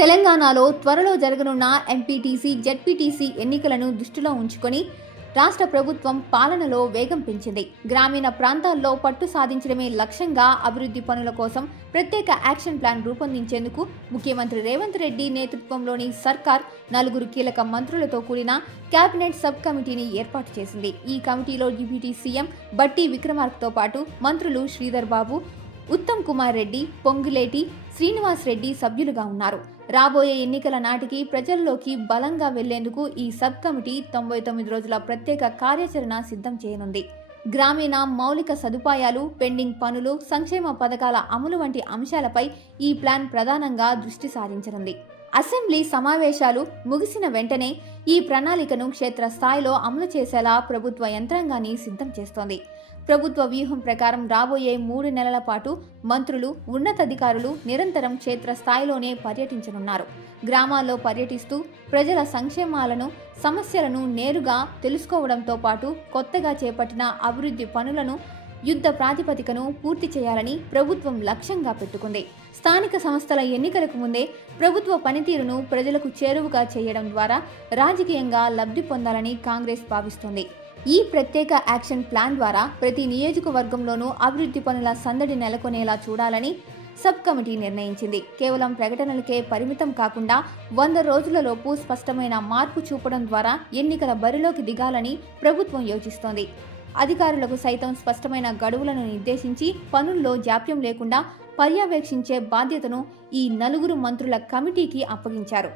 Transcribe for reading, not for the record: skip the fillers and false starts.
తెలంగాణలో త్వరలో జరగనున్న ఎంపీటీసీ, జెడ్పీటీసీ ఎన్నికలను దృష్టిలో ఉంచుకొని రాష్ట్ర ప్రభుత్వం పాలనలో వేగం పెంచింది. గ్రామీణ ప్రాంతాల్లో పట్టు సాధించడమే లక్ష్యంగా అభివృద్ధి పనుల కోసం ప్రత్యేక యాక్షన్ ప్లాన్ రూపొందించేందుకు ముఖ్యమంత్రి రేవంత్ రెడ్డి నేతృత్వంలోని సర్కార్ 4 కీలక మంత్రులతో కూడిన కేబినెట్ సబ్ కమిటీని ఏర్పాటు చేసింది. ఈ కమిటీలో డిప్యూటీ సీఎం బట్టి విక్రమార్కతో పాటు మంత్రులు శ్రీధర్ బాబు, ఉత్తమ్ కుమార్ రెడ్డి, పొంగులేటి శ్రీనివాస్ రెడ్డి సభ్యులుగా ఉన్నారు. రాబోయే ఎన్నికల నాటికి ప్రజల్లోకి బలంగా వెళ్లేందుకు ఈ సబ్ కమిటీ 99 రోజుల ప్రత్యేక కార్యాచరణ సిద్ధం చేయనుంది. గ్రామీణ మౌలిక సదుపాయాలు, పెండింగ్ పనులు, సంక్షేమ పథకాల అమలు వంటి అంశాలపై ఈ ప్లాన్ ప్రధానంగా దృష్టి సారించనుంది. అసెంబ్లీ సమావేశాలు ముగిసిన వెంటనే ఈ ప్రణాళికను క్షేత్రస్థాయిలో అమలు చేసేలా ప్రభుత్వ యంత్రాంగాన్ని సిద్ధం చేస్తోంది. ప్రభుత్వ వ్యూహం ప్రకారం రాబోయే 3 నెలల పాటు మంత్రులు, ఉన్నతాధికారులు నిరంతరం క్షేత్రస్థాయిలోనే పర్యటించనున్నారు. గ్రామాల్లో పర్యటిస్తూ ప్రజల సంక్షేమాలను, సమస్యలను నేరుగా తెలుసుకోవడంతో పాటు కొత్తగా చేపట్టిన అభివృద్ధి పనులను యుద్ధ ప్రాతిపదికను పూర్తి చేయాలని ప్రభుత్వం లక్ష్యంగా పెట్టుకుంది. స్థానిక సంస్థల ఎన్నికలకు ముందే ప్రభుత్వ పనితీరును ప్రజలకు చేరువగా చేయడం ద్వారా రాజకీయంగా లబ్ధి పొందాలని కాంగ్రెస్ భావిస్తోంది. ఈ ప్రత్యేక యాక్షన్ ప్లాన్ ద్వారా ప్రతి నియోజకవర్గంలోనూ అభివృద్ధి పనుల సందడి నెలకొనేలా చూడాలని సబ్ కమిటీ నిర్ణయించింది. కేవలం ప్రకటనలకే పరిమితం కాకుండా 100 రోజులలోపు స్పష్టమైన మార్పు చూపడం ద్వారా ఎన్నికల బరిలోకి దిగాలని ప్రభుత్వం యోచిస్తోంది. అధికారులకు సైతం స్పష్టమైన గడువులను నిర్దేశించి పనుల్లో జాప్యం లేకుండా పర్యవేక్షించే బాధ్యతను ఈ 4 మంత్రుల కమిటీకి అప్పగించారు.